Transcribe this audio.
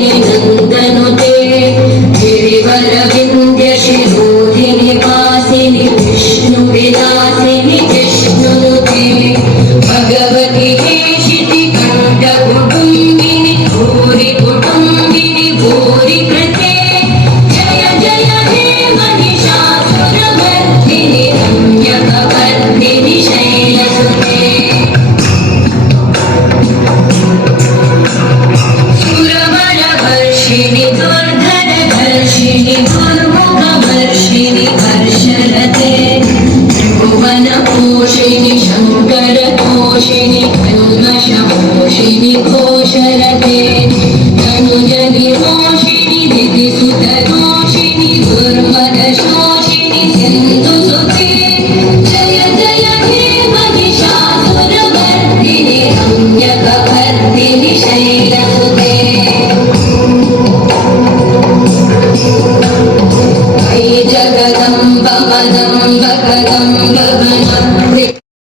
विहारिणि नन्दनुते गिरिवरविन्द्यशिरोधिनि वासिनि विष्णुविलासिनि विष्णुनुते भगवति हेशिति कण्ठकुटुम्बिनि भूरि कुटुम्बिनि भूरि कृते जय जय हे महिषासुरमर्दिनि रम्यकवर्दिनि शैलसुते सुरवरवर्षिणि दुर्धरधर्षिणि दुर्मुखवर्षिणि हर्षरते त्रिभुवनपोषिणि शङ्करतोषिणि कल्मषपोषिणि घोषरते तनुजनिमोषिणि दिदिसुतदोषिणि दुर्मदशोषिणि सिन्धुसुते जय जय हे महिषासुरमर्दिनि रम्यकवर्दिनि शैलसुते जगदम्ब मदम्ब कदम्ब